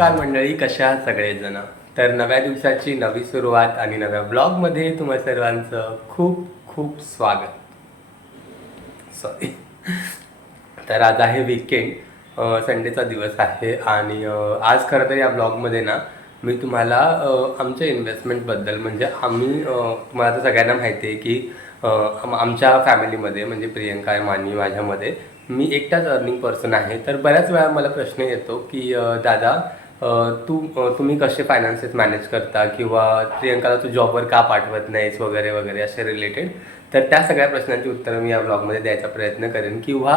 नमस्कार मंडळी, कशा आहात सगळेजण. तर नव्या दिवसाची नवी सुरुवात आणि नव्या ब्लॉगमध्ये तुम्हा सर्वांचं खूप खूप स्वागत. सॉरी. तर आज आहे वीकेंड, संडेचा दिवस आहे आणि आज खरं तर या ब्लॉगमध्ये ना मी तुम्हाला आमच्या इन्व्हेस्टमेंटबद्दल म्हणजे आम्ही तुम्हाला तर सगळ्यांना माहिती आहे की आमच्या फॅमिलीमध्ये म्हणजे प्रियंका मानी माझ्यामध्ये मी एकटाच अर्निंग पर्सन आहे. तर बऱ्याच वेळा मला प्रश्न येतो की दादा तुम्ही कसे फायनान्सेस मॅनेज करता किंवा प्रियंकाला तू जॉबवर का पाठवत नाहीस वगैरे वगैरे असे रिलेटेड. तर त्या सगळ्या प्रश्नांची उत्तरं मी या ब्लॉगमध्ये द्यायचा प्रयत्न करेन किंवा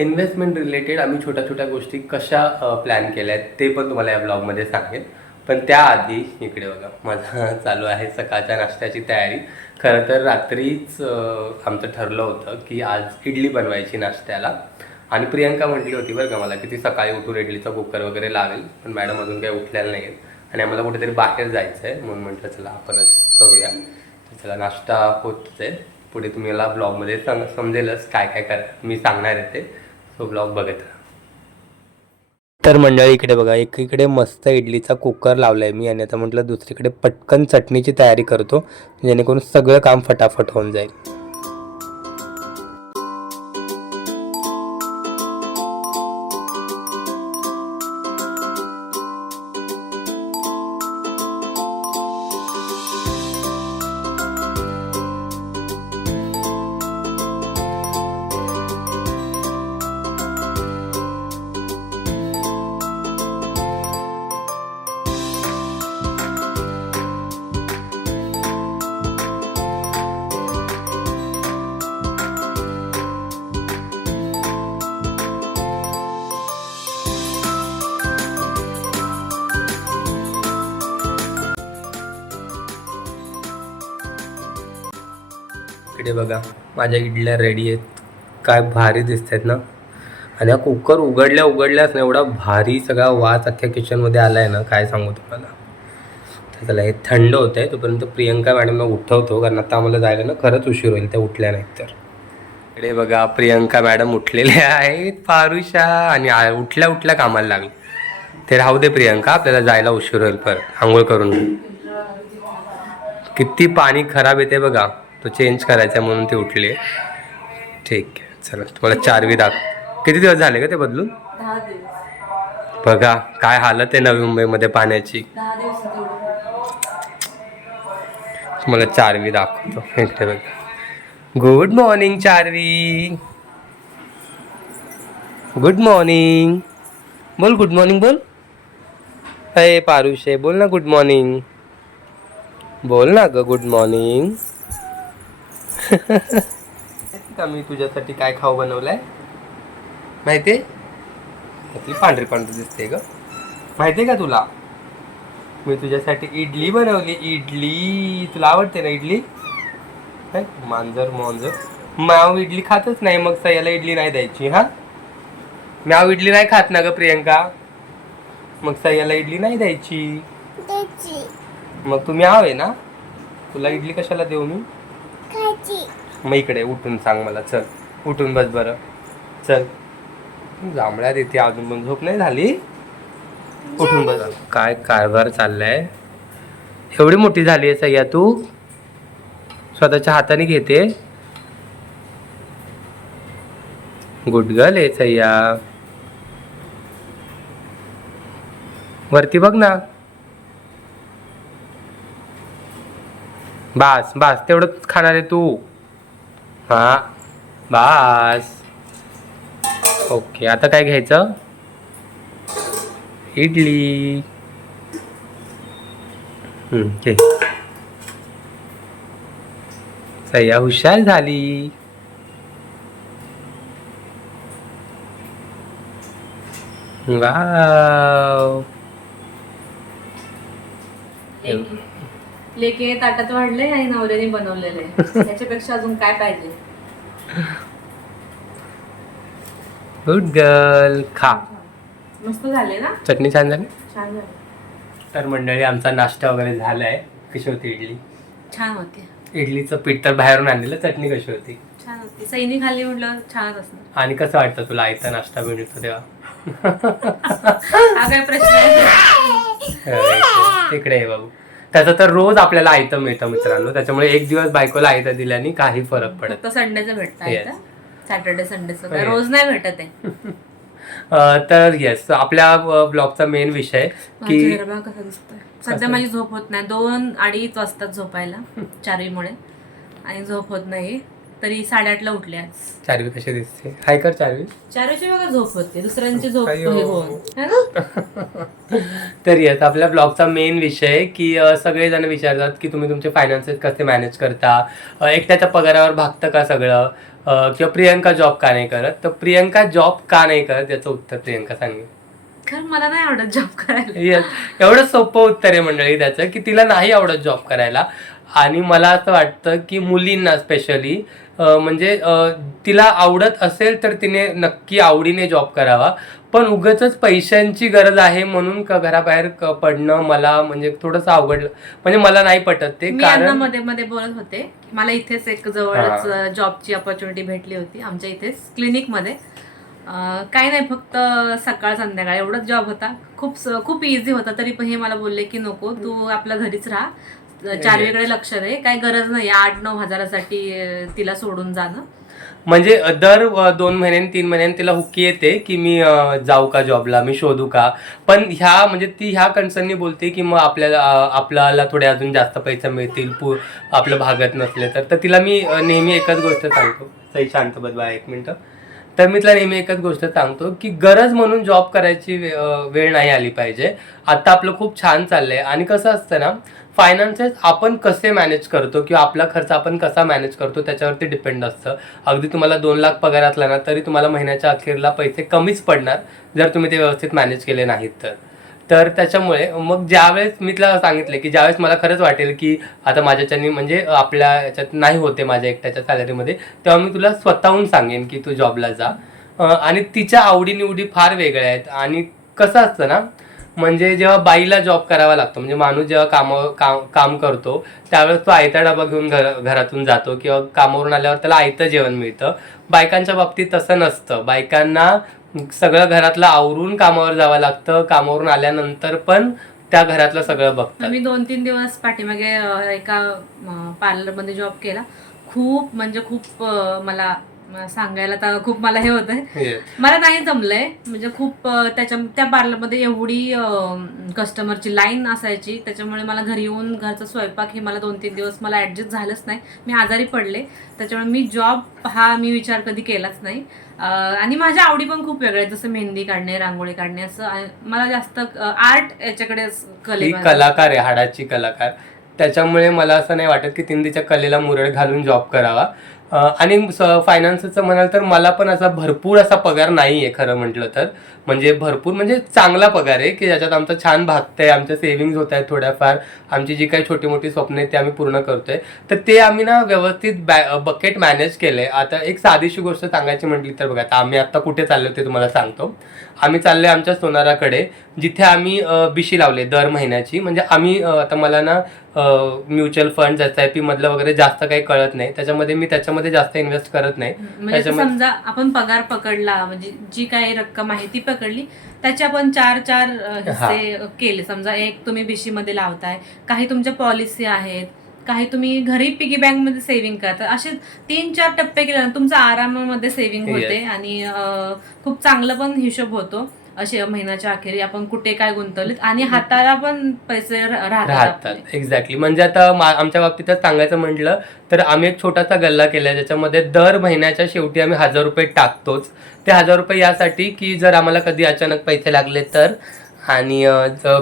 इन्व्हेस्टमेंट रिलेटेड आम्ही छोट्या छोट्या गोष्टी कशा प्लॅन केल्या आहेत ते पण तुम्हाला या ब्लॉगमध्ये सांगेन. पण त्याआधी इकडे बघा, माझं चालू आहे सकाळच्या नाश्त्याची तयारी. खरं तर रात्रीच आमचं ठरलं होतं की आज इडली बनवायची नाश्त्याला आणि प्रियंका म्हटली होती बरं का मला की ती सकाळी उठून इडलीचा कुकर वगैरे लावेल, पण मॅडम अजून काही उठलेलं नाही आहेत आणि आम्हाला कुठेतरी बाहेर जायचं आहे म्हणून म्हटलं चला आपणच करूया. तर चला नाश्ता होतच आहे. पुढे तुम्हाला ब्लॉगमध्ये समजेलच काय काय मी सांगणार आहे ते. सो ब्लॉग बघत राहा. तर मंडळी इकडे बघा, एकीकडे मस्त इडलीचा कुकर लावलाय मी आणि आता म्हटलं दुसरीकडे पटकन चटणीची तयारी करतो जेणेकरून सगळं काम फटाफट होऊन जाईल. इकडे बघा माझ्या इडल्या रेडी आहेत. काय भारी दिसत आहेत ना. आणि हा कुकर उघडल्याच ना एवढा भारी सगळा वास अख्ख्या किचनमध्ये आला आहे ना, काय सांगू तुम्हाला. तर चला हे थंड होत आहे तोपर्यंत प्रियंका मॅडमला उठवतो, कारण आता आम्हाला जायला ना खरंच उशीर होईल त्या उठल्या नाहीत तर. इकडे बघा प्रियंका मॅडम उठलेल्या आहेत फारुशा आणि उठल्या उठल्या कामाला लागले. ते राहू दे प्रियंका, आपल्याला जायला उशीर होईल परत. आंघोळ करून किती पाणी खराब येते बघा, तो चेंज करायचा म्हणून ती उठली. ठीक आहे चला तुम्हाला चारवी किती दिवस झाले का ते बदलून? 10 दिवस. बघा काय हालत आहे नवी मुंबईमध्ये पाण्याची. 10 दिवस. तुम्हाला चारवी दाखवतो. इकडे बघा. Good morning चारवी. गुड मॉर्निंग बोल. गुड मॉर्निंग बोल. अरे पारुशे बोल ना गुड मॉर्निंग. बोल ना ग गुड मॉर्निंग. का मी तुझ्यासाठी काय खाऊ बनवलाय माहितीये? ती पांढरी दिसते ग. माहितीये का तुला? मी तुझ्यासाठी इडली बनवली. इडली तुला आवडते ना इडली? मांजर माव इडली खातच नाही, मग सयाला इडली नाही द्यायची. हा म्याव इडली नाही खात ना ग प्रियंका, मग सयाला इडली नाही द्यायची. मग तू म्याव आहे ना, तुला इडली कशाला देऊ मी? मग इकडे उठून सांग मला. चल उठून बस बरं. चल जांभळ्या देते अजून पण झोप नाही झाली. उठून बस. काय कारभार चाललाय. एवढी मोठी झाली आहे सह्या तू, स्वतःच्या हाताने घेते. गुड गर्ल आहे सह्या. वरती बघ ना. बास तेवढंच खाणार आहे तू. हा बास. ओके आता काय घ्यायचं? इडली. घे. सह्या हुशार झाली. वाव. लेके ताटात वाढले आणि नवऱ्याने बनवलेले. याच्यापेक्षा अजून काय पाहिजे? Good girl. खा. मस्त झाले ना. चटणी छान झाली. छान झाले. तर मंडळी आमचा नाश्ता वगैरे झालाय. कशी होती इडली? छान होते. इडलीचं पीठ तर बाहेरून आणलेलं. चटणी कशी होती? छान होती. सैनी खाल्ली म्हटलं छानच असणार. आणि कसं वाटतं तुला आयता नाश्ता मिळतो तेव्हा? हा काय प्रश्न आहे? तिकडे आहे बाबू. त्याचं तर रोज आपल्याला आयतं मिळतं मित्रांनो, त्याच्यामुळे एक दिवस बायकोला आयतं दिल्याने काही फरक पडत. फक्त संडेचं भेटतं Yes. सॅटर्डे संडेचं काय Yes. रोज नाही भेटत आहे. तर येस, आपल्या ब्लॉगचा मेन विषय की माझा गरबा कसा दिसतोय सध्या. माझी झोप होत नाही. 2-2:30 वाजतात झोपायला चारवीमुळे आणि झोप होत नाही. तरी 8:30ला उठले आज. चारवी कशी दिसते? हाय कर चारवी. चारवीची बघा झोप होते, दुसऱ्यांची झोप अय्यो. हे होऊन है ना? तर येस, आपल्या ब्लॉगचा मेन विषय की सगळेजण विचारतात की तुम्ही तुमचे फायनान्सेस कसे मॅनेज करता, एकट्याच्या पगारावर भागतं का सगळं, किंवा प्रियंका जॉब का नाही करत. तर प्रियंका जॉब का नाही करत याचं उत्तर प्रियंका सांगेल. कारण मला नाही आवडत जॉब करायला. येस, एवढं सोपं उत्तर आहे मंडळी त्याचं की तिला नाही आवडत जॉब करायला. आणि मला असं वाटतं की मुलींना स्पेशली म्हणजे तिला आवडत असेल तर तिने नक्की आवडीने जॉब करावा. पण उगाचच पैशांची गरज आहे म्हणून घराबाहेर पडणं मला म्हणजे थोडंसं अवघड, म्हणजे मला नाही पटत ते. मी यांना कारण मध्ये मध्ये बोलत होते की मला इथेच एक जवळच जॉबची अपॉर्च्युनिटी भेटली होती आमच्या इथेच क्लिनिकमध्ये. काही नाही, फक्त सकाळ संध्याकाळ एवढंच जॉब होता. खूप इझी होता. तरी पण हे मला बोलले की नको, तू आपल्या घरीच राहा, चारवीकडे लक्ष दे, काही गरज नाही 8-9 हजारासाठी तिला सोडून जाणं. म्हणजे दर 2 महिन्यांनी 3 महिन्यांनी तिला हुकी येते की मी जाऊ का जॉबला, मी शोधू का. पण म्हणजे ती ह्या कन्सर्ननी बोलते की मग आपल्याला थोडे अजून जास्त पैसे मिळतील आपलं भागत नसले तर तिला मी नेहमी एकच गोष्ट सांगतो. सई शांत बस बा 1 मिनिट. तर मी तिला नेहमी एकच गोष्ट सांगतो की गरज म्हणून जॉब करायची वेळ नाही आली पाहिजे. आता आपलं खूप छान चाललंय. आणि कसं असतं ना, फायनान्सेस आपण कसे मॅनेज करतो किंवा आपला खर्च आपण कसा मॅनेज करतो त्याच्यावरती डिपेंड असतं. अगदी तुम्हाला 2 लाख पगार असला ना तरी तुम्हाला महिन्याच्या अखेरला पैसे कमीच पडणार जर तुम्ही ते व्यवस्थित मॅनेज केले नाहीत तर त्याच्यामुळे मग ज्यावेळेस मी तुला सांगितलं की ज्यावेळेस मला खरंच वाटेल की आता माझ्याच्यानी म्हणजे आपल्या याच्यात नाही होते माझ्या एकट्याच्या सॅलरीमध्ये, तेव्हा मी तुला स्वतःहून सांगेन की तू जॉबला जा. आणि तिच्या आवडीनिवडी फार वेगळ्या आहेत. आणि कसं असतं ना, म्हणजे जेव्हा बाईला जॉब करावा लागतो, म्हणजे माणूस जेव्हा काम करतो त्यावेळेस तो आयता डबा घेऊन घरातून जातो किंवा कामावरून आल्यावर त्याला आयतं जेवण मिळतं. बायकांच्या बाबतीत तसं नसतं. बायकांना सगळं घरातलं आवरून कामावर जावं लागतं. कामावरून आल्यानंतर पण त्या घरातलं सगळं बघतात. मी 2-3 दिवस पाठीमागे एका पार्लरमध्ये जॉब केला. खूप मला सांगायला तर खूप मला हे होतंय, मला नाही जमलंय. म्हणजे खूप त्या पार्लरमध्ये एवढी कस्टमरची लाईन असायची, त्याच्यामुळे मला घरी येऊन घरचा स्वयंपाक हे मला 2-3 दिवस मला ऍडजस्ट झालंच नाही. मी आजारी पडले. त्याच्यामुळे मी जॉब हा विचार कधी केलाच नाही. आणि माझ्या आवडी पण खूप वेगळ्या आहेत, जसं मेहंदी काढणे, रांगोळी काढणे, असं मला जास्त आर्ट याच्याकडे कलाकार आहे, हाडाची कलाकार. त्याच्यामुळे मला असं नाही वाटत की तिने तिच्या कलेला मुरड घालून जॉब करावा. आणि फायनान्सचं म्हणाल तर मला पण असा भरपूर असा पगार नाही आहे खरं म्हटलं तर. म्हणजे भरपूर म्हणजे चांगला पगार आहे की ज्याच्यात आमचं छान भागतंय, आमच्या सेव्हिंग्ज होत आहेत थोड्याफार, आमची जी काही छोटी मोठी स्वप्न आहेत ते आम्ही पूर्ण करतोय. तर ते आम्ही ना व्यवस्थित बकेट मॅनेज केलंय. आता एक साधीशी गोष्ट सांगायची म्हटली तर बघा, आता आम्ही आता कुठे चाललो ते तुम्हाला सांगतो. आम्ही चाललोय आमच्या सोनाराकडे, जिथे आम्ही बिशी लावले दर महिन्याची. म्हणजे आम्ही आता मला ना म्युच्युअल फंड SIP मधलं वगैरे जास्त काही कळत नाही, त्याच्यामध्ये मी जास्त इन्व्हेस्ट करत नाही. म्हणजे समजा आपण पगार पकडला, म्हणजे जी काही रक्कम आहे ती पकडली, त्याचे आपण 4 हिस्से केले. समजा एक तुम्ही बिशी मध्ये लावताय, काही तुमच्या पॉलिसी आहेत, काही तुम्ही घरी पिगी बँक मध्ये सेव्हिंग करता. असे 3-4 टप्पे केले ना तुमचा आरामामध्ये सेव्हिंग होते. आणि खूप चांगला पण हिशोब होतो. असे महिन्याच्या अखेरी आपण कुठे काय गुंतवलेत आणि हाताला पण पैसे राहतात. एक्झॅक्टली. म्हणजे आता आमच्या बाबतीतच सांगायचं म्हटलं तर आम्ही एक छोटासा गल्ला केलाय, ज्याच्यामध्ये दर महिन्याच्या शेवटी आम्ही 1000 रुपये टाकतोच. ते 1000 रुपये यासाठी की जर आम्हाला कधी अचानक पैसे लागले तर, आणि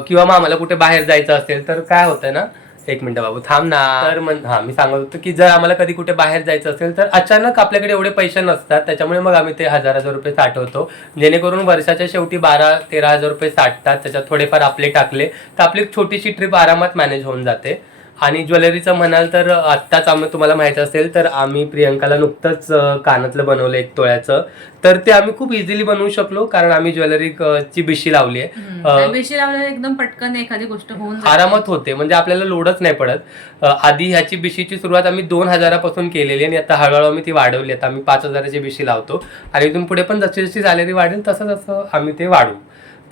किंवा मग आम्हाला कुठे बाहेर जायचं असेल तर काय होतं ना, 1 मिनिट बाबू थांब ना. तर मी सांगत होतो की जर आम्हाला कधी कुठे बाहेर जायचं असेल तर अचानक आपल्याकडे एवढे पैसे नसतात, त्याच्यामुळे मग आम्ही ते 1000 रुपये साठवतो, जेणेकरून वर्षाच्या शेवटी 12-13 हजार रुपये साठतात. त्याच्यात थोडेफार आपले टाकले तर आपली छोटीशी ट्रिप आरामात मॅनेज होऊन जाते. आणि ज्वेलरीचं म्हणाल तर आत्ताच तुम्हाला माहीत असेल तर आम्ही प्रियंकाला नुकतंच कानातलं बनवलं 1 तोळ्याचं. तर ते आम्ही खूप इझिली बनवू शकलो कारण आम्ही ज्वेलरी ची बिशी लावली आहे. बिशी लावल्यावर एकदम पटकन एखादी गोष्ट होऊन जाते. आरामात होते, म्हणजे आपल्याला लोडच नाही पडत. आधी ह्याची बिशीची सुरुवात आम्ही 2,000पासून केलेली आणि आता हळूहळू आम्ही ती वाढवली. आता आम्ही 5,000ची बिशी लावतो आणि इथून पुढे पण जशी जशी सॅलरी वाढेल तसं तसं आम्ही ते वाढवू.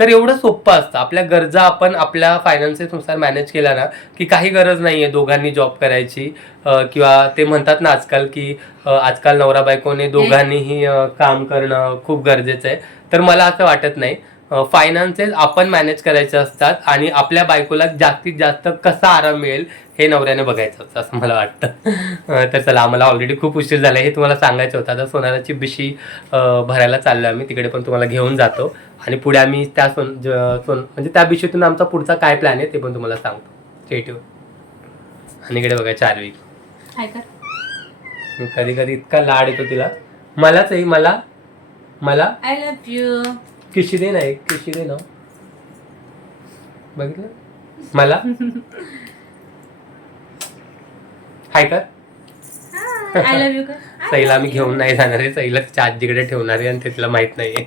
तर एवढं सोपं असतं. आपल्या गरजा आपण आपल्या फायनान्सेसनुसार मॅनेज केला ना की काही गरज नाही आहे दोघांनी जॉब करायची. किंवा ते म्हणतात ना आजकाल की आजकाल नवरा बायकोने दोघांनीही काम करणं खूप गरजेचं आहे. तर मला असं वाटत नाही. फायनान्सेस आपण मॅनेज करायचे असतात आणि आपल्या बायकोला जास्तीत जास्त कसा आराम मिळेल हे नवऱ्याने बघायचं असतं असं मला वाटतं. तर चला, आम्हाला ऑलरेडी खूप उशीर झाला हे तुम्हाला सांगायचं होतं. आता सोनाराची बिशी भरायला चाललो आम्ही, तिकडे पण तुम्हाला घेऊन जातो आणि पुढे आम्ही त्या म्हणजे त्या बिशीतून आमचा पुढचा काय प्लॅन आहे ते पण तुम्हाला सांगतो. स्टेट्यू. आणि इकडे बघा चार्वी. कधी कधी इतका लाड येतो तिला. मलाच मला आय लव्ह यू. किशी दे ना, एक किशी दे ना. बघितलं मला हाय कर. I love you. सईला आम्ही घेऊन नाही जाणार आहे. सईला तिच्या आजीकडे ठेवणार आहे आणि ते तिला माहित नाहीये.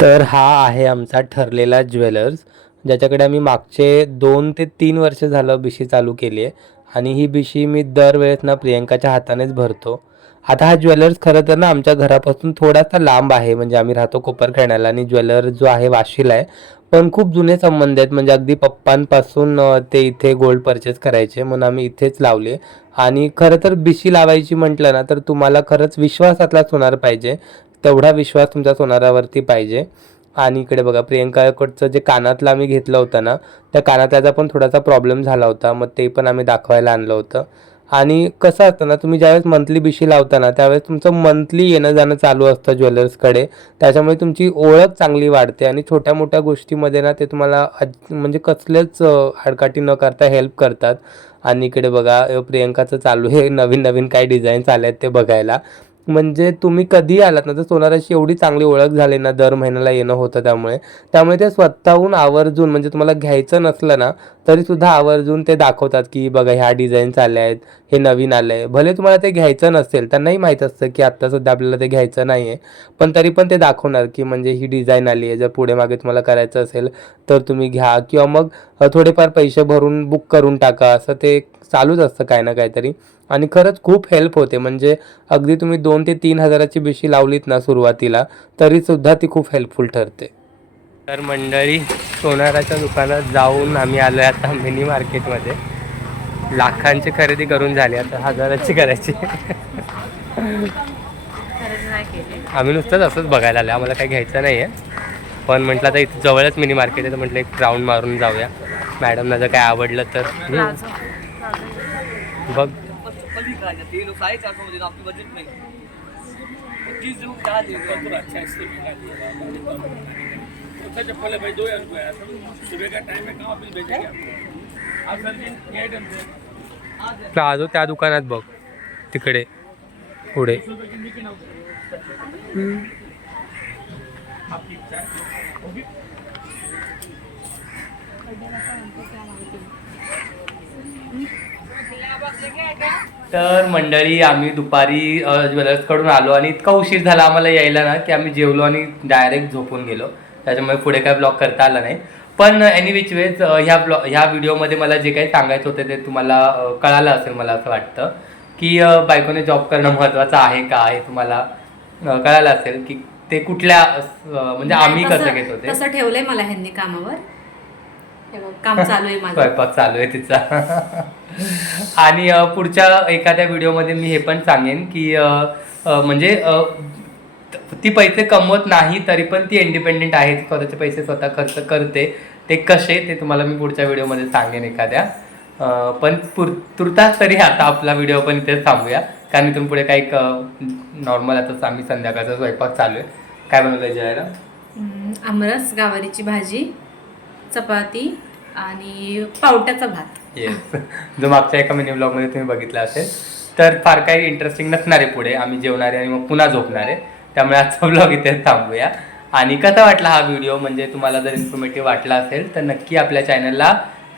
तर हा आहे आमचा ठरलेला ज्वेलर्स, ज्याच्याकडे आम्ही मागचे 2 ते 3 वर्ष झालं बिशी चालू केली आहे आणि ही बिशी मी दरवेळेस ना प्रियंकाच्या हातानेच भरतो. आता हा ज्वेलर्स खरं तर ना आमच्या घरापासून थोडासा लांब आहे, म्हणजे आम्ही राहतो कोपरखेड्याला आणि ज्वेलर जो आहे वाशीला आहे. पण खूप जुने संबंध आहेत, म्हणजे अगदी पप्पांपासून ते इथे गोल्ड परचेस करायचे म्हणून आम्ही इथेच लावले. आणि खरं तर बिशी लावायची म्हटलं ना तर तुम्हाला खरंच विश्वासातला सोनार पाहिजे, तेवढा विश्वास तुमच्या सोनारावरती पाहिजे. आणि इकडे बघा प्रियंकाकडचं जे कानातलं आम्ही घेतलं होतं ना त्या कानातल्याचा पण थोडासा प्रॉब्लेम झाला होता, मग ते पण आम्ही दाखवायला आणलं होतं. आणि कसं असतं ना, तुम्ही ज्यावेळेस मंथली बिशी लावता ना त्यावेळेस तुमचं मंथली येणं जाणं चालू असतं ज्वेलर्सकडे, त्याच्यामुळे तुमची ओळख चांगली वाढते आणि छोट्या मोठ्या गोष्टीमध्ये ना ते तुम्हाला म्हणजे कसलेच आडकाठी न करता हेल्प करतात. आणि इकडे बघा प्रियंकाचं चालू आहे नवीन नवीन काय डिझाईन्स आले आहेत ते बघायला. म्हणजे तुम्ही कधी आलात ना तर सोनाराची एवढी चांगली ओळख झाली ना, दर महिन्याला येणं होतं त्यामुळे ते स्वतःहून आवर्जून, म्हणजे तुम्हाला घ्यायचं नसलं ना तरीसुद्धा आवर्जून ते दाखवतात की बघा ह्या डिझाईन्स आल्या आहेत, हे नवीन आलं आहे. भले तुम्हाला ते घ्यायचं नसेल, त्यांनाही माहीत असतं की आत्ता सध्या आपल्याला ते घ्यायचं नाही आहे, पण तरी पण ते दाखवणार की म्हणजे ही डिझाईन आली आहे, जर पुढे मागे तुम्हाला करायचं असेल तर तुम्ही घ्या किंवा मग थोडेफार पैसे भरून बुक करून टाका. असं ते चालूच असतं काय ना काहीतरी. आणि खरंच खूप हेल्प होते, म्हणजे अगदी तुम्ही 2 ते 3 हजाराची बिशी लावलीत ना सुरुवातीला तरीसुद्धा ती खूप हेल्पफुल ठरते. तर मंडळी, सोनाराच्या दुकानात जाऊन आम्ही आलो आहे आता मिनी मार्केटमध्ये. लाखांची खरेदी करून झाली, आता हजाराची करायची. आम्ही नुसतंच असंच बघायला आलो, आम्हाला काही घ्यायचं नाही आहे, पण म्हटलं आता इथे जवळच मिनी मार्केट आहे तर म्हटलं एक राऊंड मारून जाऊया. मॅडमला जर काय आवडलं तर बघ. प्लाझो त्या दुकानात बघ, तिकडे पुढे. तर मंडळी, आम्ही दुपारी ज्वेलर्सकडून आलो आणि इतका उशीर झाला आम्हाला यायला ना की आम्ही जेवलो आणि डायरेक्ट झोपून गेलो, त्याच्यामुळे पुढे काय ब्लॉग करता आला नाही. पण एनी विच वेज ह्या व्हिडिओमध्ये मला जे काही सांगायचं होतं ते तुम्हाला कळालं असेल. मला असं वाटतं की बायकोने जॉब करणं महत्त्वाचं आहे का हे तुम्हाला कळालं असेल की ते कुठल्या म्हणजे आम्ही कसं घेत होते. तसं ठेवलंय मला ह्यांनी कामावर, काम चालू आहे माझं, स्वयंपाक चालू आहे तिचा. आणि पुढच्या एखाद्या व्हिडिओमध्ये मी हे पण सांगेन की म्हणजे ती पैसे कमवत नाही तरी पण ती इंडिपेंडेंट आहे, स्वतःचे पैसे स्वतः खर्च करते. ते कसे ते तुम्हाला मी पुढच्या व्हिडिओमध्ये सांगेन एखाद्या. पण तुर्तास तरी आता आपला व्हिडिओ पण इथेच थांबूया, कारण इथून पुढे काही नॉर्मल आता आम्ही संध्याकाळचा स्वयंपाक चालू आहे. काय बनवलं जेवायला? आमरस, गवारीची भाजी, चपाती आणि पावट्याचा भात. येस, जो मागच्या एका मिनी ब्लॉगमध्ये तुम्ही बघितला असेल. तर फार काही इंटरेस्टिंग नसणार आहे पुढे, आम्ही जेवणार आहे आणि मग पुन्हा झोपणार आहे, त्यामुळे आजचा ब्लॉग इथेच थांबूया. आणि कसा वाटला हा व्हिडिओ, म्हणजे तुम्हाला जर इन्फॉर्मेटिव्ह वाटला असेल तर नक्की आपल्या चॅनलला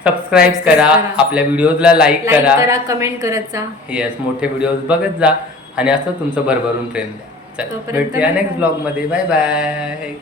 सबस्क्राईब करा, आपल्या व्हिडिओजला लाईक करा, कमेंट करत जा. येस, मोठे व्हिडिओज बघत जा आणि असं तुमचं भरभरून प्रेम द्या. चला भेटूया नेक्स्ट ब्लॉग मध्ये. Bye bye.